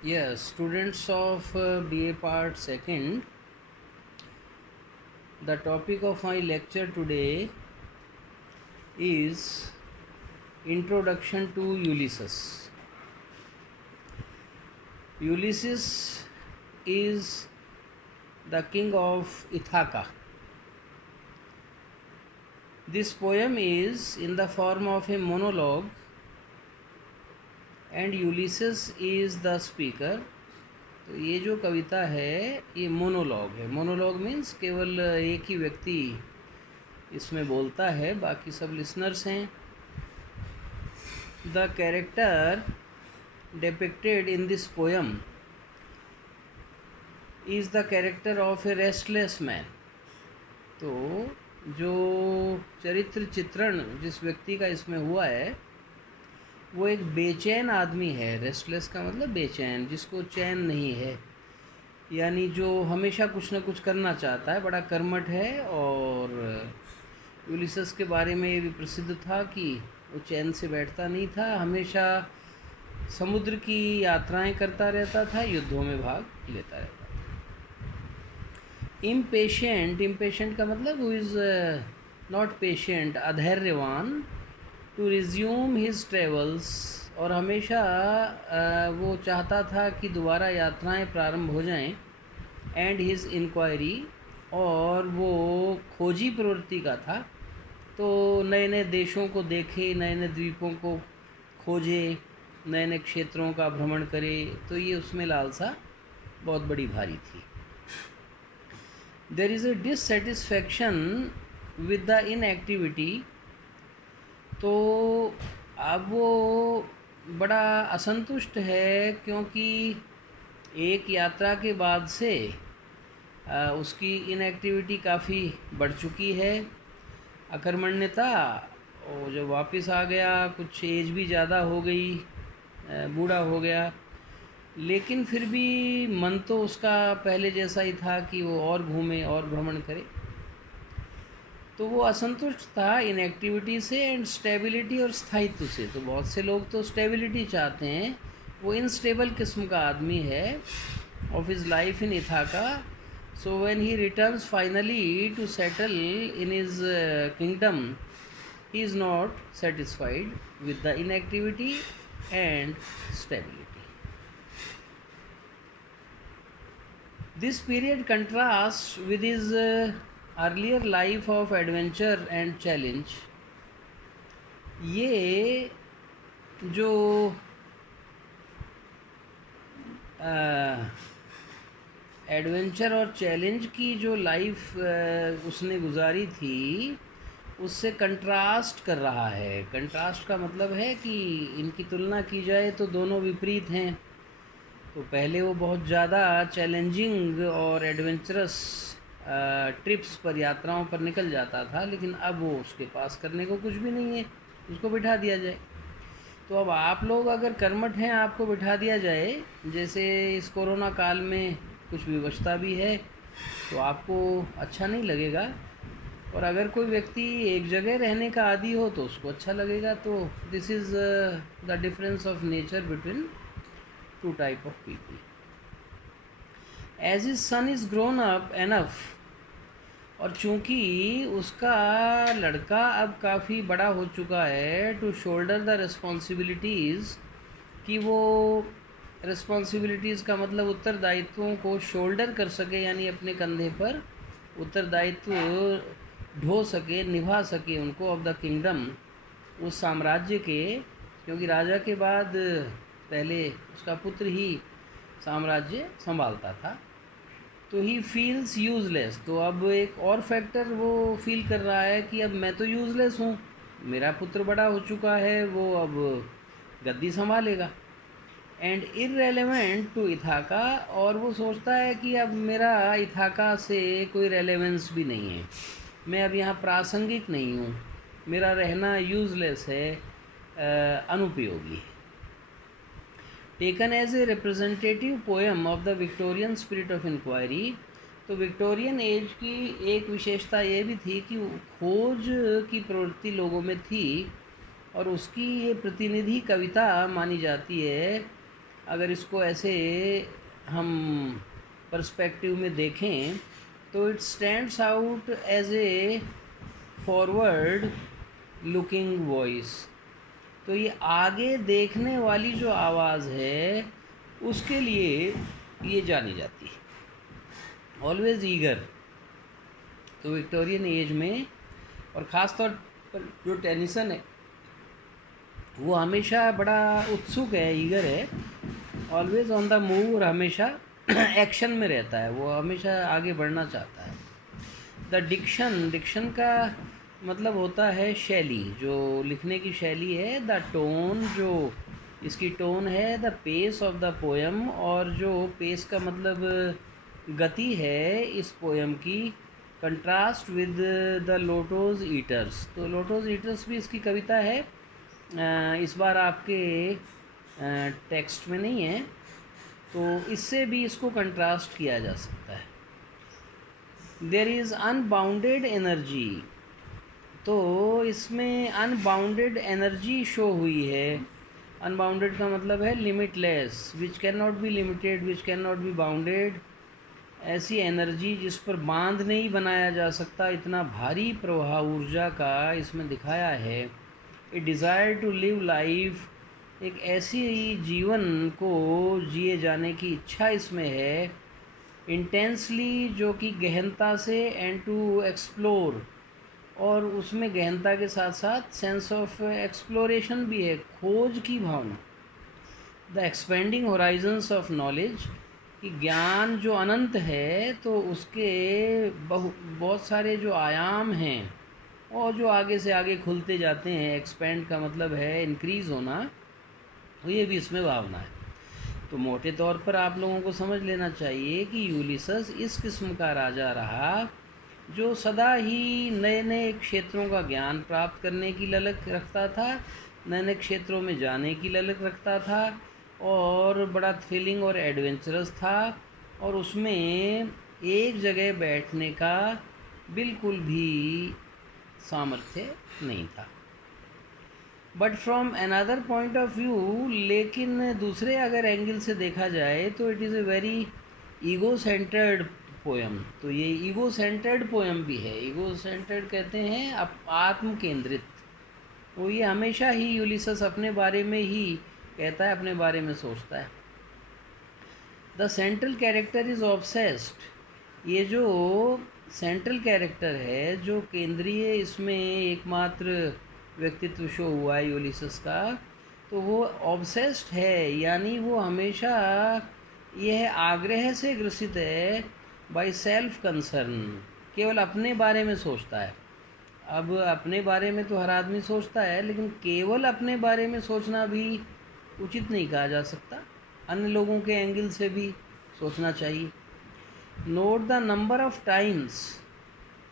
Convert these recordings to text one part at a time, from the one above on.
Yes, students of BA Part 2nd, the topic of my lecture today is Introduction to Ulysses. Ulysses is the king of Ithaca. This poem is in the form of a monologue and Ulysses is the speaker. तो ये जो कविता है ये monologue है. Monologue means केवल एक ही व्यक्ति इसमें बोलता है, बाकी सब लिसनर्स हैं. The character depicted in this poem is the character of A restless man. तो जो चरित्र चित्रण जिस व्यक्ति का इसमें हुआ है वो एक बेचैन आदमी है. रेस्टलेस का मतलब बेचैन, जिसको चैन नहीं है, यानी जो हमेशा कुछ ना कुछ करना चाहता है, बड़ा कर्मठ है. और यूलिसस के बारे में ये भी प्रसिद्ध था कि वो चैन से बैठता नहीं था, हमेशा समुद्र की यात्राएं करता रहता था, युद्धों में भाग लेता रहता था. इम्पेशेंट का मतलब हु इज़ नॉट पेशेंट, अधैर्यवान, टू रिज्यूम हिज ट्रेवल्स, और हमेशा वो चाहता था कि दोबारा यात्राएं प्रारंभ हो जाएं. एंड हिज इंक्वायरी, और वो खोजी प्रवृत्ति का था, तो नए नए देशों को देखे, नए नए द्वीपों को खोजे, नए नए क्षेत्रों का भ्रमण करे. तो ये उसमें लालसा बहुत बड़ी भारी थी. There is a dissatisfaction with the inactivity. तो अब वो बड़ा असंतुष्ट है क्योंकि एक यात्रा के बाद से उसकी इनएक्टिविटी काफ़ी बढ़ चुकी है, अकर्मण्यता. और जब वापस आ गया, कुछ एज भी ज़्यादा हो गई, बूढ़ा हो गया, लेकिन फिर भी मन तो उसका पहले जैसा ही था कि वो और घूमे और भ्रमण करे. तो वो असंतुष्ट था इनएक्टिविटी से एंड स्टेबिलिटी और स्थायित्व से. तो बहुत से लोग तो स्टेबिलिटी चाहते हैं, वो इनस्टेबल किस्म का आदमी है of his life in Ithaca. So when he returns finally to settle in his kingdom, he is not satisfied with the inactivity and stability. This period contrast with his earlier life of adventure and challenge. ये जो adventure और challenge की जो life उसने गुजारी थी, उससे contrast कर रहा है. कंट्रास्ट का मतलब है कि इनकी तुलना की जाए तो दोनों विपरीत हैं. तो पहले वो बहुत ज़्यादा चैलेंजिंग और एडवेंचरस ट्रिप्स पर, यात्राओं पर निकल जाता था, लेकिन अब वो उसके पास करने को कुछ भी नहीं है, उसको बिठा दिया जाए. तो अब आप लोग अगर कर्मठ हैं, आपको बिठा दिया जाए, जैसे इस कोरोना काल में कुछ विवशता भी है, तो आपको अच्छा नहीं लगेगा. और अगर कोई व्यक्ति एक जगह रहने का आदी हो तो उसको अच्छा लगेगा. तो this is the difference of nature between two type of people. As his son is grown up enough, और चूँकि उसका लड़का अब काफ़ी बड़ा हो चुका है, टू शोल्डर द रिस्पॉन्सिबिलिटीज़, कि वो रिस्पॉन्सिबिलिटीज़ का मतलब उत्तरदायित्वों को शोल्डर कर सके, यानी अपने कंधे पर उत्तरदायित्व ढो सके, निभा सके उनको, ऑफ द किंगडम, उस साम्राज्य के. क्योंकि राजा के बाद पहले उसका पुत्र ही साम्राज्य संभालता था. तो ही फील्स यूज़लेस. तो अब एक और फैक्टर वो फील कर रहा है कि अब मैं तो यूज़लेस हूँ, मेरा पुत्र बड़ा हो चुका है, वो अब गद्दी संभालेगा. एंड इररेलेवेंट टू इथाका, और वो सोचता है कि अब मेरा इथाका से कोई रेलेवेंस भी नहीं है, मैं अब यहाँ प्रासंगिक नहीं हूँ, मेरा रहना यूज़लेस है, अनुपयोगी है. Taken as a representative poem of the Victorian spirit of inquiry. तो विक्टोरियन एज की एक विशेषता ये भी थी कि खोज की प्रवृत्ति लोगों में थी, और उसकी ये प्रतिनिधि कविता मानी जाती है अगर इसको ऐसे हम पर्सपेक्टिव में देखें तो it stands out as a forward looking voice. तो ये आगे देखने वाली जो आवाज़ है उसके लिए ये जानी जाती है, ऑलवेज ईगर। तो विक्टोरियन एज में और ख़ास तौर पर जो टेनिसन है वो हमेशा बड़ा उत्सुक है, ईगर है, ऑलवेज ऑन द मूव, और हमेशा एक्शन में रहता है, वो हमेशा आगे बढ़ना चाहता है। द डिक्शन का मतलब होता है शैली, जो लिखने की शैली है। द टोन, जो इसकी टोन है। The pace of the poem, और जो पेस का मतलब गति है इस पोएम की। कंट्रास्ट विद द लोटोज ईटर्स, तो लोटोज ईटर्स भी इसकी कविता है, इस बार आपके टेक्स्ट में नहीं है, तो इससे भी इसको कंट्रास्ट किया जा सकता है। देयर इज़ अनबाउंडेड एनर्जी, तो इसमें अनबाउंडेड एनर्जी शो हुई है। अनबाउंडेड का मतलब है limitless, which can not be limited, which can not be bounded. ऐसी एनर्जी जिस पर बांध नहीं बनाया जा सकता, इतना भारी प्रवाह ऊर्जा का इसमें दिखाया है। ए डिज़ायर टू लिव लाइफ, एक ऐसी जीवन को जिए जाने की इच्छा इसमें है। इंटेंसली, जो कि गहनता से, एंड टू एक्सप्लोर, और उसमें गहनता के साथ साथ सेंस ऑफ एक्सप्लोरेशन भी है, खोज की भावना। The expanding horizons of knowledge, कि ज्ञान जो अनंत है तो उसके बहुत सारे जो आयाम हैं और जो आगे से आगे खुलते जाते हैं। एक्सपेंड का मतलब है इंक्रीज़ होना, तो ये भी इसमें भावना है। तो मोटे तौर पर आप लोगों को समझ लेना चाहिए कि यूलिसस इस किस्म का राजा रहा जो सदा ही नए नए क्षेत्रों का ज्ञान प्राप्त करने की ललक रखता था, नए नए क्षेत्रों में जाने की ललक रखता था, और बड़ा थ्रिलिंग और एडवेंचरस था, और उसमें एक जगह बैठने का बिल्कुल भी सामर्थ्य नहीं था। But from another point of view, लेकिन दूसरे अगर एंगल से देखा जाए तो it is a very ego centred poem. तो ये ईगो सेंटर्ड पोएम भी है। ईगो सेंटर्ड कहते हैं आत्म केंद्रित। वो ये हमेशा ही यूलिसस अपने बारे में ही कहता है, अपने बारे में सोचता है। The central character is obsessed, ये जो सेंट्रल कैरेक्टर है, जो केंद्रीय इसमें एकमात्र व्यक्तित्व शो हुआ है यूलिसस का, तो वो ऑब्सेस्ड है, यानी वो हमेशा यह आग्रह से ग्रसित है, बाय सेल्फ कंसर्न, केवल अपने बारे में सोचता है। अब अपने बारे में तो हर आदमी सोचता है, लेकिन केवल अपने बारे में सोचना भी उचित नहीं कहा जा सकता, अन्य लोगों के एंगल से भी सोचना चाहिए। Note the number of times,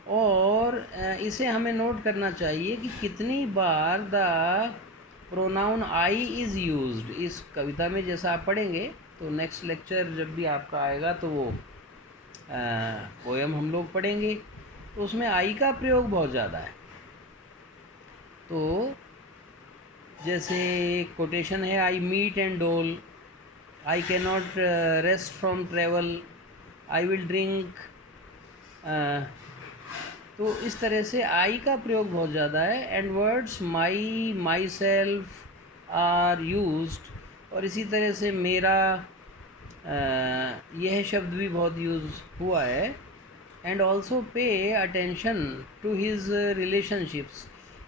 और इसे हमें नोट करना चाहिए कि कितनी बार the pronoun I is used इस कविता में। जैसा आप पढ़ेंगे तो नेक्स्ट लेक्चर जब भी आपका आएगा तो वो पोएम हम लोग पढ़ेंगे, तो उसमें आई का प्रयोग बहुत ज़्यादा है। तो जैसे कोटेशन है, आई मीट एंड डोल, I can not rest from travel, I will drink, तो इस तरह से आई का प्रयोग बहुत ज़्यादा है। And words my, myself are used, और इसी तरह से मेरा, यह शब्द भी बहुत यूज़ हुआ है। And also pay attention to his relationships,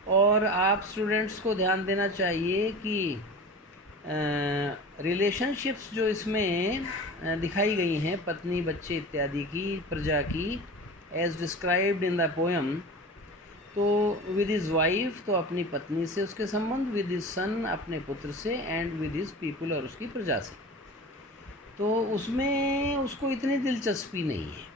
और आप स्टूडेंट्स को ध्यान देना चाहिए कि रिलेशनशिप्स जो इसमें दिखाई गई हैं, पत्नी, बच्चे इत्यादि की, प्रजा की, as described in the poem, तो विद हिज वाइफ, तो अपनी पत्नी से उसके संबंध, विद हिज सन, अपने पुत्र से, एंड विद हिज पीपल, और उसकी प्रजा से। तो उसमें उसको इतनी दिलचस्पी नहीं है,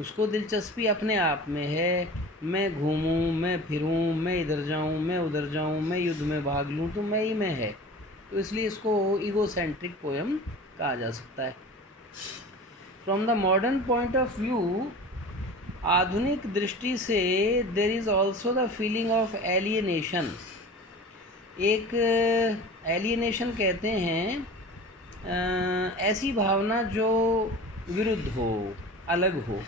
उसको दिलचस्पी अपने आप में है। मैं घूमूं, मैं फिरूं, मैं इधर जाऊं, मैं उधर जाऊं, मैं युद्ध में भाग लूं, तो मैं ही में है, तो इसलिए इसको ईगोसेंट्रिक पोएम कहा जा सकता है। From the modern point of view, आधुनिक दृष्टि से, there is also the feeling of alienation. एक एलियनेशन कहते हैं ऐसी भावना जो विरुद्ध हो, अलग हो।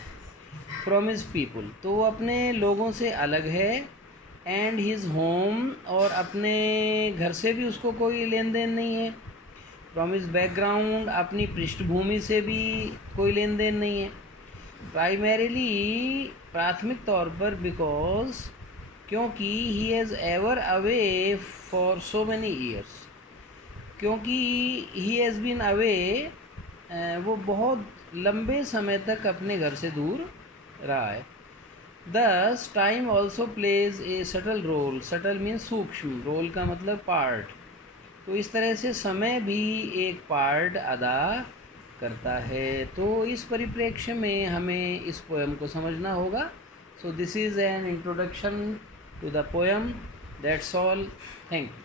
फ्रॉम हिज पीपल, तो वो अपने लोगों से अलग है। एंड हिज होम, और अपने घर से भी उसको कोई लेन देन नहीं है। फ्रॉम हिज बैकग्राउंड, अपनी पृष्ठभूमि से भी कोई लेन देन नहीं है। प्राइमरीली, प्राथमिक तौर पर, बिकॉज, क्योंकि he has ever away for so many years, क्योंकि ही हैज़ बीन अवे, वो बहुत लंबे समय तक अपने घर से दूर रहा है। This time also plays a subtle role, subtle means सूक्ष्म, रोल का मतलब पार्ट। तो इस तरह से समय भी एक पार्ट अदा करता है। तो इस परिप्रेक्ष्य में हमें इस पोएम को समझना होगा। So this is an introduction to the poem, that's all, thank you.